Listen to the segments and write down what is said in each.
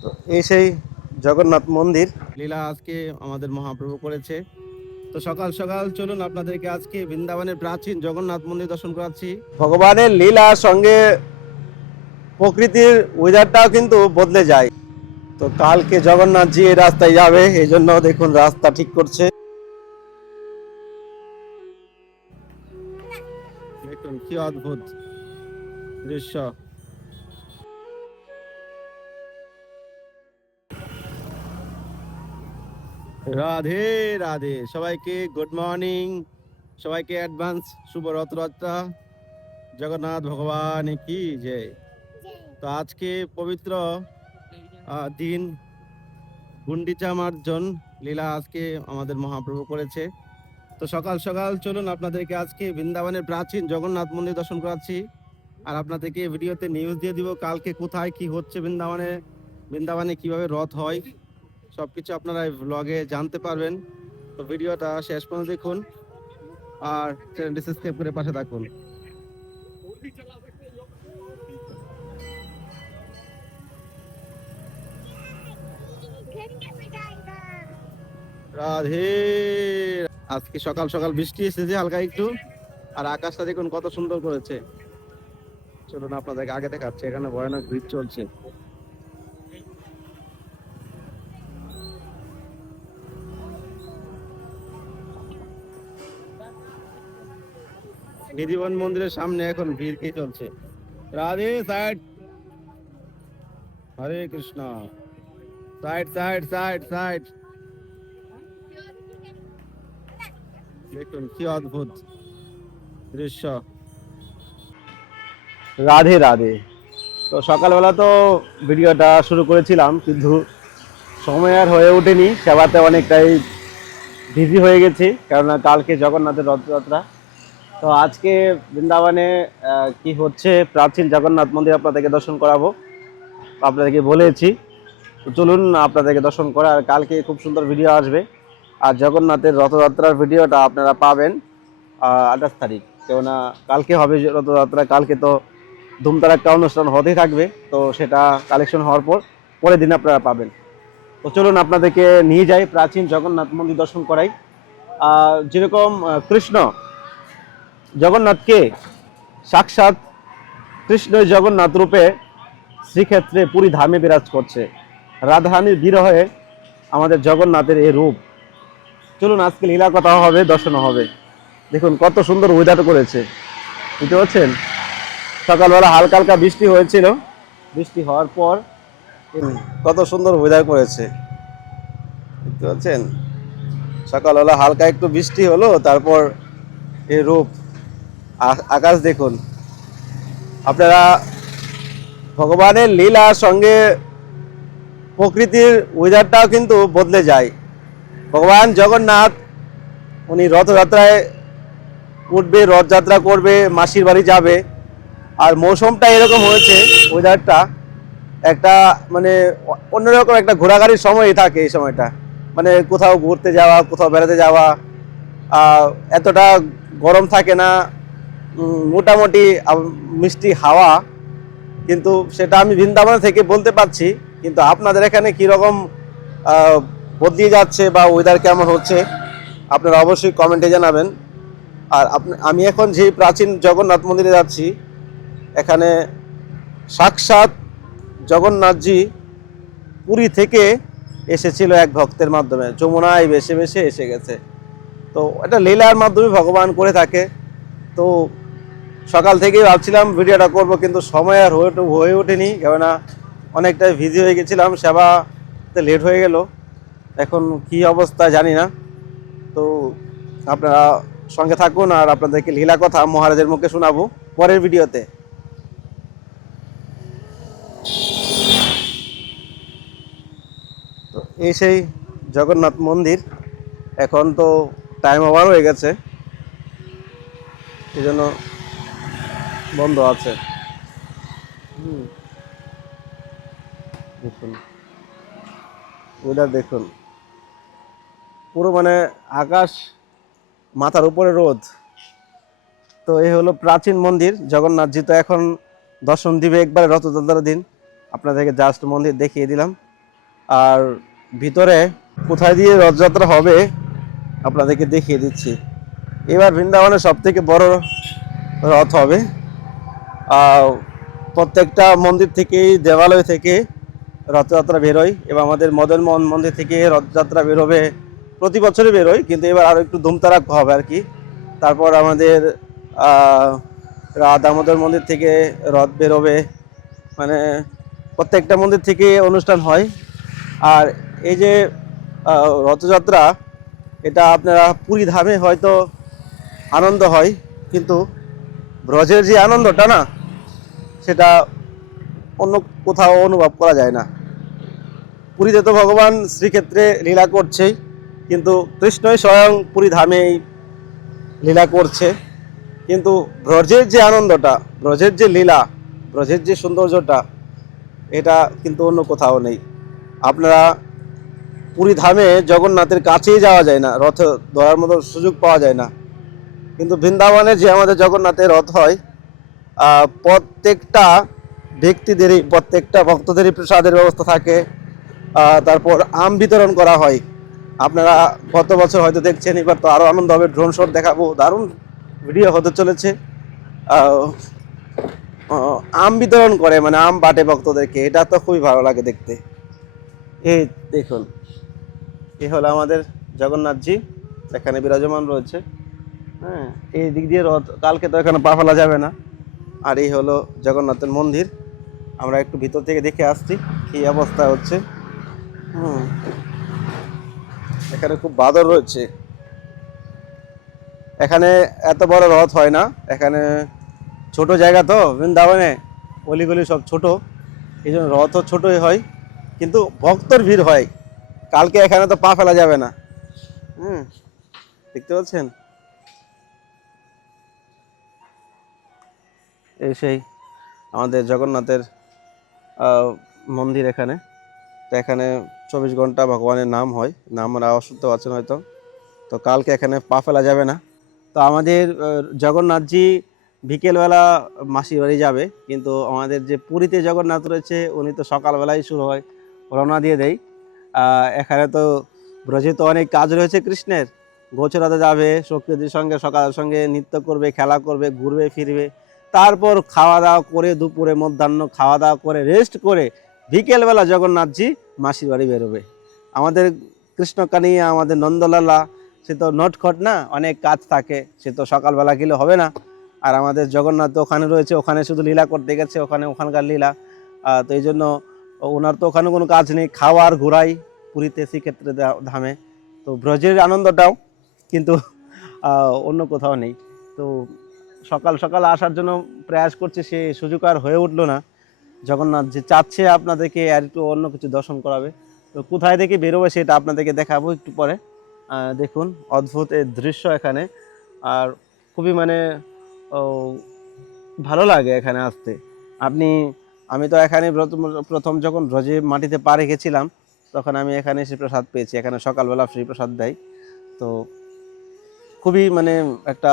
তো এই সেই জগন্নাথ মন্দির। লীলা আজকে আমাদের মহাপ্রভু করেছে। তো সকাল সকাল চলুন আপনাদেরকে আজকে বৃন্দাবনের প্রাচীন জগন্নাথ মন্দির দর্শন করাচ্ছি। ভগবানের লীলার সঙ্গে প্রকৃতির ওয়েদারটাও কিন্তু বদলে যায়। তো কালকে জগন্নাথজি এই রাস্তায় যাবে এই জন্য দেখুন রাস্তা ঠিক করছে। দেখুন কি অদ্ভুত দৃশ্য। রাধে রাধে। সবাইকে গুড মর্নিং সবাইকে অ্যাডভান্স শুভ রথযাত্রা জগন্নাথ ভগবান কি জয়। তো আজকে পবিত্র দিন গুন্ডিচা মার্জন লীলা আজকে আমাদের মহাপ্রভু করেছে। তো সকাল সকাল চলুন আপনাদেরকে আজকে বৃন্দাবনের প্রাচীন জগন্নাথ মন্দির দর্শন করাচ্ছি। আর আপনাদেরকে ভিডিওতে নিউজ দিয়ে দিব কালকে কোথায় কি হচ্ছে বৃন্দাবনে বৃন্দাবনে কীভাবে রথ হয়। সবকিছু আপনারা এই ব্লগে জানতে পারবেন। তো ভিডিওটা শেষ পর্যন্ত দেখুন আর চ্যানেলটি সাবস্ক্রাইব করে পাশে থাকুন। রাধে আজকে সকাল সকাল বৃষ্টি এসেছে হালকা একটু, আর আকাশটা দেখুন কত সুন্দর করেছে। চলুন আপনাদেরকে আগে দেখাচ্ছে, এখানে ভয়ানক ভিড় চলছে। নিধিবন মন্দিরের সামনে এখন ভিড় কি চলছে? Radhe side. Hare Krishna. Side side side side. দেখুন কি অদ্ভুত দৃশ্য। রাধে রাধে। তো সকালবেলা তো ভিডিওটা শুরু করেছিলাম, কিন্তু সময় আর হয়ে ওঠেনি। সেবাতে অনেকটাই বিজি হয়ে গেছি, কেননা কালকে জগন্নাথের রথযাত্রা। তো আজকে বৃন্দাবনে কি হচ্ছে? প্রাচীন জগন্নাথ মন্দির আপনাদেরকে দর্শন করাবো। আপনাদেরকে বলেছি, তো চলুন আপনাদেরকে দর্শন করা, আর কালকে খুব সুন্দর ভিডিও আসবে। আর জগন্নাথের রথযাত্রার ভিডিওটা আপনারা পাবেন আঠাশ তারিখ। কেননা কালকে হবে রথযাত্রা, কালকে তো ধুমতার একটা অনুষ্ঠান হতেই থাকবে, তো সেটা কালেকশন হওয়ার পর, পরের দিন আপনারা পাবেন। তো চলুন আপনাদেরকে নিয়ে যাই প্রাচীন জগন্নাথ মন্দির দর্শন করাই। যেরকম কৃষ্ণ জগন্নাথকে সাক্ষাৎ কৃষ্ণ জগন্নাথ রূপে শ্রীক্ষেত্রে পুরী ধামে বিরাজ করছে। রাধারানীর বিরহে আমাদের জগন্নাথের এই রূপ। চলুন, আজকে লীলা কথা হবে, দর্শন হবে। দেখুন, কত সুন্দর ওয়েদার করেছে। বুঝতে পারছেন? সকালবেলা হালকা হালকা বৃষ্টি হয়েছিল। বৃষ্টি হওয়ার পর কত সুন্দর ওয়েদার করেছে। বুঝতে পারছেন? সকালবেলা হালকা একটু বৃষ্টি হলো, তারপর এই রূপ আকাশ দেখুন। আপনারা ভগবানের লীলার সঙ্গে প্রকৃতির ওয়েদারটাও কিন্তু বদলে যায়। ভগবান জগন্নাথ, উনি রথযাত্রায় উঠবে, রথযাত্রা করবে, মাসির বাড়ি যাবে। আর মৌসুমটা এরকম হয়েছে ওয়েদারটা একটা মানে অন্যরকম একটা ঘোরাঘাড়ির সময়ই থাকে এই সময়টা। মানে কোথাও ঘুরতে যাওয়া, কোথাও বেড়াতে যাওয়া এতটা গরম থাকে না মোটামুটি মিষ্টি হাওয়া। কিন্তু সেটা আমি বৃন্দাবন থেকে বলতে পারছি, কিন্তু আপনাদের এখানে কীরকম বদলিয়ে যাচ্ছে বা ওয়েদার কেমন হচ্ছে, আপনারা অবশ্যই কমেন্টে জানাবেন। আর আমি এখন যে প্রাচীন জগন্নাথ মন্দিরে যাচ্ছি, এখানে সাক্ষাৎ জগন্নাথজি পুরী থেকে এসেছিল এক ভক্তের মাধ্যমে, যমুনায় বেশে বেশে এসে গেছে। তো এটা লীলার মাধ্যমে ভগবান করে থাকে। তো সকাল থেকেই ভাবছিলাম ভিডিওটা করব, কিন্তু সময় আর হয়ে হয়ে ওঠেনি, কেননা অনেকটাই ভিজি হয়ে গেছিলাম, সেবাতে লেট হয়ে গেল। এখন কি অবস্থা জানি না। তো আপনারা সঙ্গে থাকুন আর আপনাদেরকে লীলা কথা মহারাজের মুখে শোনাবো পরের ভিডিওতে। তো এই সেই জগন্নাথ মন্দির, এখন তো টাইম ওভার হয়ে গেছে। এই জন্য বন্ধ আছে। হুম। দেখুন। ওয়েদার দেখুন। পুরো মানে আকাশ মাথার উপরে রোদ। তো এই হলো প্রাচীন মন্দির জগন্নাথজি তো এখন দর্শন দিবে একবারে রথযাত্রার দিন। আপনাদেরকে জাস্ট মন্দির দেখিয়ে দিলাম। আর ভিতরে কোথায় দিয়ে রথযাত্রা হবে, আপনাদেরকে দেখিয়ে দিচ্ছি। এবার বৃন্দাবনের সব থেকে বড় রথ হবে। প্রত্যেকটা মন্দির থেকেই দেবালয় থেকে রথযাত্রা বেরোয় এবং আমাদের মদন মোহন মন্দির থেকে রথযাত্রা বেরোবে প্রতি বছরই বেরোয়, কিন্তু এবার আরও একটু ধুমতারাক হবে আর কি। তারপর আমাদের দামোদর মন্দির থেকে রথ বেরোবে মানে প্রত্যেকটা মন্দির থেকে অনুষ্ঠান হয়। আর এই যে রথযাত্রা, এটা আপনারা পুরী ধামে হয়তো আনন্দ হয়, কিন্তু ব্রজের যে আনন্দটা না সেটা অন্য কোথাও অনুভব করা যায় না। পুরীতে তো ভগবান শ্রীক্ষেত্রে লীলা করছেই কিন্তু কৃষ্ণই স্বয়ং পুরী ধামেই লীলা করছে। কিন্তু ব্রজের যে আনন্দটা, ব্রজের যে লীলা, ব্রজের যে সৌন্দর্যটা, এটা কিন্তু অন্য কোথাও নেই। আপনারা পুরী ধামে জগন্নাথের কাছেই যাওয়া যায় না, রথ ধরার মতো সুযোগ পাওয়া যায় না। কিন্তু বৃন্দাবনে যে আমাদের জগন্নাথের রথ হয় প্রত্যেকটা ব্যক্তিদেরই, প্রত্যেকটা ভক্তদেরই প্রসাদের ব্যবস্থা থাকে। তারপর আম বিতরণ করা হয়। আপনারা গত বছর হয়তো দেখছেন, এবার তো আরও আনন্দ হবে। ড্রোন শট দেখাবো। দারুণ ভিডিও হতে চলেছে। আম বিতরণ করে মানে আম বাটে ভক্তদেরকে। এটা তো খুবই ভালো লাগে দেখতে। এই দেখুন, এ হলো আমাদের জগন্নাথজি এখানে বিরাজমান রয়েছে। হ্যাঁ এই দিক দিয়ে রথ কালকে তো এখানে পা ফেলা যাবে না। আর এই হলো জগন্নাথের মন্দির। আমরা একটু ভিতর থেকে দেখে আসছি কি অবস্থা হচ্ছে। হুম। এখানে খুব বাদর রয়েছে। এখানে এত বড় রথ হয় না। এখানে ছোট জায়গা তো বৃন্দাবনে। অলিগলি সব ছোট। এই জন্য রথও ছোটই হয়। কিন্তু ভক্তর ভিড় হয়। কালকে এখানে তো পা ফেলা যাবে না। হুম। দেখতে পাচ্ছেন? এই সেই আমাদের জগন্নাথের মন্দির এখানে। তো এখানে চব্বিশ ঘণ্টা ভগবানের নাম হয়। নাম আমরা শুনতে পাচ্ছেন হয়তো। তো কালকে এখানে পা ফেলা যাবে না। তো আমাদের জগন্নাথজি বিকেলবেলা মাসির বাড়ি যাবে। কিন্তু আমাদের যে পুরীতে জগন্নাথ রয়েছে, উনি তো সকালবেলাই শুরু হয়। রওনা দিয়ে দেয় এখানে তো ব্রজে তো অনেক কাজ রয়েছে কৃষ্ণের। গোচরাতে যাবে, শক্তিদের সঙ্গে, সকালের সঙ্গে নৃত্য করবে, খেলা করবে, ঘুরবে, ফিরবে। তারপর খাওয়া দাওয়া করে দুপুরে মধ্যাহ্ন খাওয়া দাওয়া করে রেস্ট করে বিকেলবেলা জগন্নাথজি মাসির বাড়ি বেরোবে। আমাদের কৃষ্ণকানিয়া আমাদের নন্দলালা, সে তো নটখট না, অনেক কাজ থাকে, সে তো সকালবেলা গেলে হবে না। আর আমাদের জগন্নাথ তো ওখানে রয়েছে, ওখানে শুধু লীলা করতে গেছে, ওখানে ওখানকার লীলা। তো এই জন্য ওনার তো ওখানে কোনো কাজ নেই, খাওয়ার ঘোরাই পুরীতে শ্রীক্ষেত্রে ধা- ধামে। তো ব্রজের আনন্দটাও কিন্তু অন্য কোথাও নেই। তো সকাল সকাল আসার জন্য প্রয়াস করছে, সে সুযোগ আর হয়ে উঠল না। জগন্নাথ যে চাচ্ছে আপনাদেরকে আর একটু অন্য কিছু দর্শন করাবে, তো কোথায় থেকে বেরোবে সেটা আপনাদেরকে দেখাবো একটু পরে। দেখুন, অদ্ভুত এই দৃশ্য এখানে, আর খুবই মানে ভালো লাগে এখানে আসতে। আপনি, আমি তো এখানে প্রথম যখন ব্রজে মাটিতে পা রেখেছিলাম, তখন আমি এখানে এসে প্রসাদ পেয়েছি। এখানে সকালবেলা ফ্রি প্রসাদ দেয়। তো খুবই মানে একটা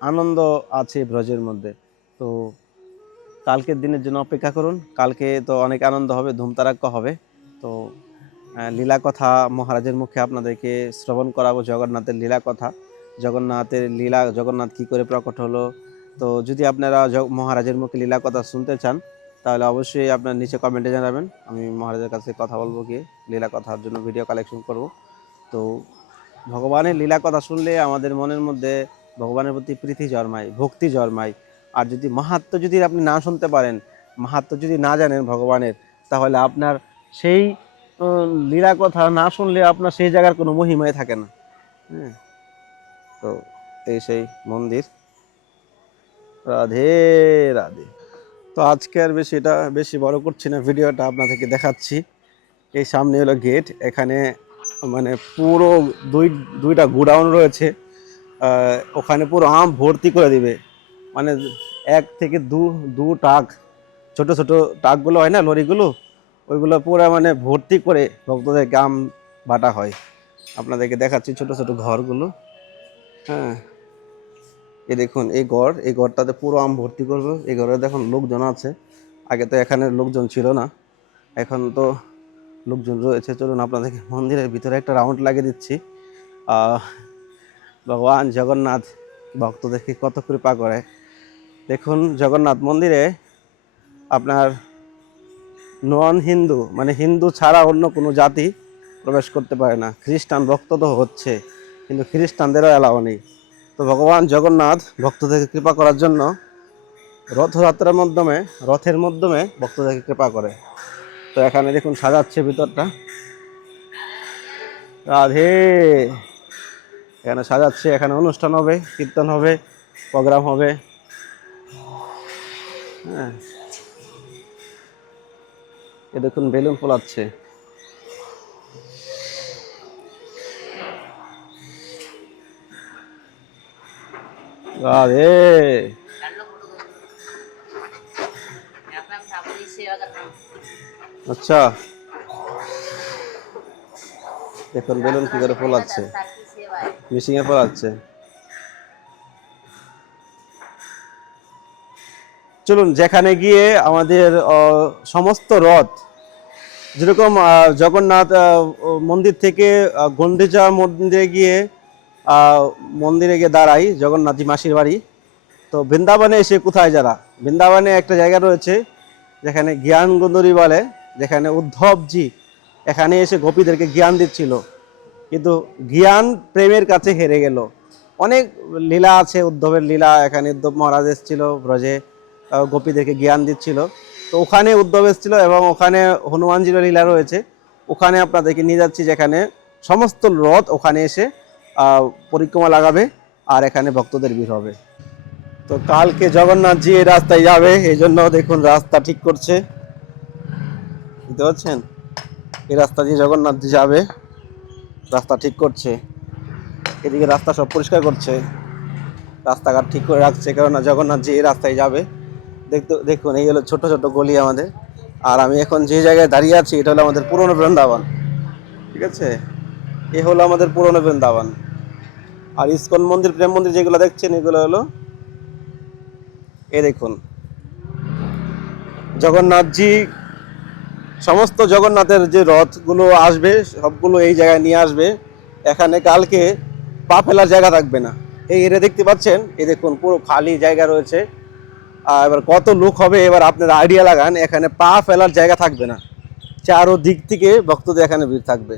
আনন্দ আছে ব্রজের মধ্যে। তো কালকের দিনের জন্য অপেক্ষা করুন। কালকে তো অনেক আনন্দ হবে ধুমতারাক্য হবে। তো লীলা কথা মহারাজের মুখে আপনাদেরকে শ্রবণ করাবো জগন্নাথের লীলা কথা। জগন্নাথের লীলা, জগন্নাথ কী করে প্রকট হলো? তো যদি আপনারা মহারাজের মুখে লীলা কথা শুনতে চান, তাহলে অবশ্যই আপনার নিচে কমেন্টে জানাবেন। আমি মহারাজের কাছে কথা বলব গিয়ে, লীলা কথার জন্য ভিডিও কালেকশন করব। তো, ভগবানের লীলা কথা শুনলে আমাদের মনের মধ্যে ভগবানের প্রতি প্রীতি জন্মায়, ভক্তি জন্মায়। আর যদি মাহাত্ম যদি আপনি না শুনতে পারেন মাহাত্ম যদি না জানেন ভগবানের, তাহলে আপনার সেই লীলা কথা না শুনলে আপনার সেই জায়গার কোনো মহিমাই থাকে না। হ্যাঁ? তো এই সেই মন্দির। রাধে রাধে। তো আজকে আর বেশি এটা বেশি বড় করছি না, ভিডিওটা আপনাদেরকে দেখাচ্ছি। এই সামনে হলো গেট, এখানে মানে পুরো দুই, দুইটা গোডাউন রয়েছে। ওখানে পুরো আম ভর্তি করে দিবে। মানে এক থেকে দু দু টাক, ছোট ছোট টাকগুলো হয় না, লরিগুলো? ওইগুলো পুরো মানে ভর্তি করে ভক্তদেরকে আম বাটা হয়। আপনাদেরকে দেখাচ্ছি ছোট ছোট ঘরগুলো। হ্যাঁ। এ দেখুন, এই ঘর এই ঘরটাতে পুরো আম ভর্তি করবে। এই ঘরে দেখুন, লোকজন আছে। আগে তো এখানে লোকজন ছিল না। এখন তো লোকজন রয়েছে। চলুন আপনাদেরকে মন্দিরের ভিতরে একটা রাউন্ড লাগিয়ে দিচ্ছি। ভগবান জগন্নাথ ভক্তদেরকে কত কৃপা করে। দেখুন, জগন্নাথ মন্দিরে আপনার নন হিন্দু মানে হিন্দু ছাড়া অন্য কোনো জাতি প্রবেশ করতে পারে না। খ্রিস্টান ভক্ত তো হচ্ছে, কিন্তু খ্রিস্টানদেরও অ্যালাও নেই। তো ভগবান জগন্নাথ ভক্তদেরকে কৃপা করার জন্য রথযাত্রার মাধ্যমে, রথের মাধ্যমে ভক্তদেরকে কৃপা করে। তো এখানে দেখুন সাজাচ্ছে ভিতরটা। রাধে! এখানে সাজাচ্ছে, এখানে অনুষ্ঠান হবে, কীর্তন হবে, প্রোগ্রাম হবে। হ্যাঁ। এ দেখুন, বেলুন পোলাচ্ছে আচ্ছা। দেখুন, বেলুন কি করে ফোলাচ্ছে। মিশিংয়ে পড়াচ্ছে চলুন, যেখানে গিয়ে আমাদের সমস্ত রথ, যেরকম জগন্নাথ মন্দির থেকে গন্ডিজা মন্দিরে গিয়ে মন্দিরে গিয়ে দাঁড়াই, জগন্নাথী মাসির বাড়ি। তো বৃন্দাবনে এসে কোথায় যারা? বৃন্দাবনে একটা জায়গা রয়েছে, যেখানে জ্ঞান গুন্দরী বলে, যেখানে উদ্ধবজি, এখানে এসে গোপীদেরকে জ্ঞান দিচ্ছিল। কিন্তু জ্ঞান প্রেমের কাছে হেরে গেল। অনেক লীলা আছে উদ্ধবের লীলা এখানে উদ্ধব মহারাজ এসেছিল ব্রজে আহ, গোপীদেরকে জ্ঞান দিচ্ছিল। তো ওখানে উদ্ধব এসেছিল এবং ওখানে হনুমানজির লীলা রয়েছে। ওখানে আপনাদেরকে নিয়ে যাচ্ছি যেখানে সমস্ত রথ ওখানে এসে পরিক্রমা লাগাবে আর এখানে ভক্তদের ভিড় হবে। তো কালকে জগন্নাথজি এই রাস্তায় যাবে এই জন্য দেখুন রাস্তা ঠিক করছে। বুঝতে পারছেন? এই রাস্তা দিয়ে জগন্নাথজি যাবে। রাস্তা ঠিক করছে। এদিকে রাস্তা সব পরিষ্কার করছে। রাস্তাঘাট ঠিক করে রাখছে, কেননা জগন্নাথজি এই রাস্তায় যাবে, দেখতে, দেখুন, এই হলো ছোট ছোট গলি আমাদের। আর আমি এখন যে জায়গায় দাঁড়িয়ে আছি, এটা হলো আমাদের পুরনো বৃন্দাবন। ঠিক আছে? এ হলো আমাদের পুরনো বৃন্দাবন। আর ইস্কন মন্দির, প্রেম মন্দির যেগুলো দেখছেন, এগুলো হলো, এ দেখুন। জগন্নাথজি সমস্ত জগন্নাথের যে রথগুলো আসবে, সবগুলো এই জায়গায় নিয়ে আসবে। এখানে কালকে পা ফেলার জায়গা থাকবে না। এই এরে দেখতে পাচ্ছেন? এই দেখুন, পুরো খালি জায়গা রয়েছে। আর এবার কত লোক হবে, এবার আপনারা আইডিয়া লাগান, এখানে পা ফেলার জায়গা থাকবে না। চারো দিক থেকে ভক্তদের এখানে ভিড় থাকবে।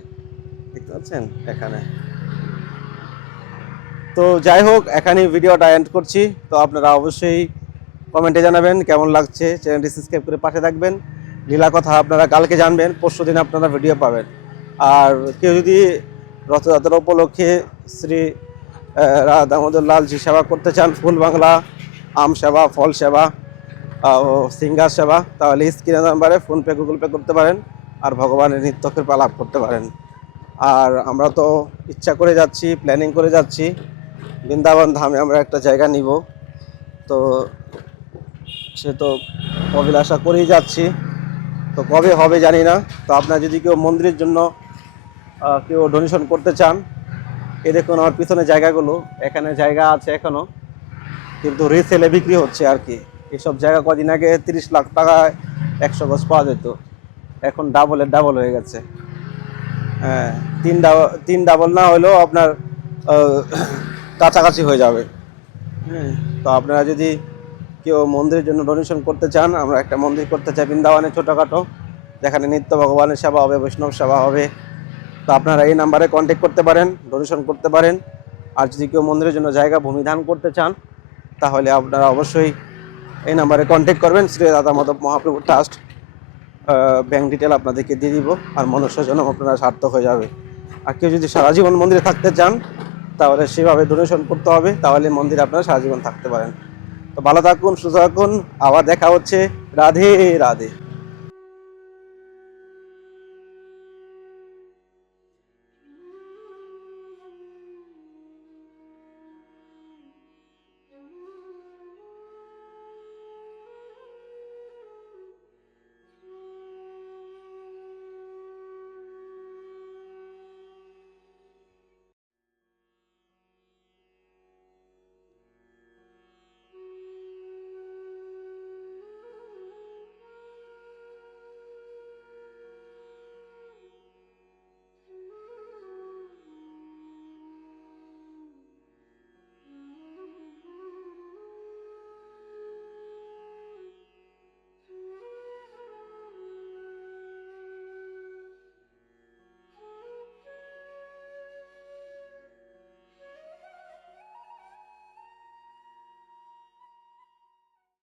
দেখতে পাচ্ছেন? এখানে। তো যাই হোক এখানে ভিডিওটা এন্ড করছি। তো আপনারা অবশ্যই কমেন্টে জানাবেন, কেমন লাগছে? চ্যানেলটি সাবস্ক্রাইব করে পাশে থাকবেন। লীলা কথা আপনারা কালকে জানবেন, পরশু দিন আপনারা ভিডিও পাবেন। আর কেউ যদি রথযাত্রা উপলক্ষে শ্রী দামোদর লালজি সেবা করতে চান, ফুল বাংলা, আম সেবা, ফল সেবা ও সিঙ্গার সেবা, তাহলে স্ক্রিনে নাম্বারে ফোনপে, গুগল পে করতে পারেন আর ভগবানের নিত্য কৃপা লাভ করতে পারেন। আর আমরা তো ইচ্ছা করে যাচ্ছি প্ল্যানিং করে যাচ্ছি। বৃন্দাবন ধামে আমরা একটা জায়গা নিব। তো সে তো অভিলাষা করেই যাচ্ছি। তো কবে হবে জানি না। তো আপনার যদি কেউ মন্দিরের জন্য কেউ ডোনেশন করতে চান, এ দেখুন আমার পিছনে জায়গাগুলো, এখানে জায়গা আছে এখনও, কিন্তু রিসেলে বিক্রি হচ্ছে আর কি। এসব জায়গা কদিন আগে তিরিশ লাখ টাকায় একশো গজ পাওয়া যেত, এখন ডাবলের ডাবল হয়ে গেছে। হ্যাঁ তিন ডাবল তিন ডাবল না হলেও আপনার কাছাকাছি হয়ে যাবে। হ্যাঁ তো আপনারা যদি কেউ মন্দিরের জন্য ডোনেশন করতে চান, আমরা একটা মন্দির করতে চাই। বৃন্দাবনে ছোটোখাটো, যেখানে নিত্য ভগবানের সেবা হবে বৈষ্ণব সেবা হবে। তো আপনারা এই নাম্বারে কন্ট্যাক্ট করতে পারেন ডোনেশন করতে পারেন। আর যদি কেউ মন্দিরের জন্য জায়গা ভূমিদান করতে চান, তাহলে আপনারা অবশ্যই এই নাম্বারে কন্ট্যাক্ট করবেন। শ্রী দাদা Madhab Mahaprabhu trust bank detail আপনাদেরকে দিয়ে দিব, আর মনুষ্য জন্ম আপনারা সার্থক হয়ে যাবে। আর কেউ যদি সারা জীবন মন্দিরে থাকতে চান, তাহলে সেভাবে ডোনেশন করতে হবে, তাহলে মন্দিরে আপনারা সারা জীবন থাকতে পারেন। তো ভালো থাকুন সুস্থ থাকুন। আবার দেখা হচ্ছে। রাধে রাধে।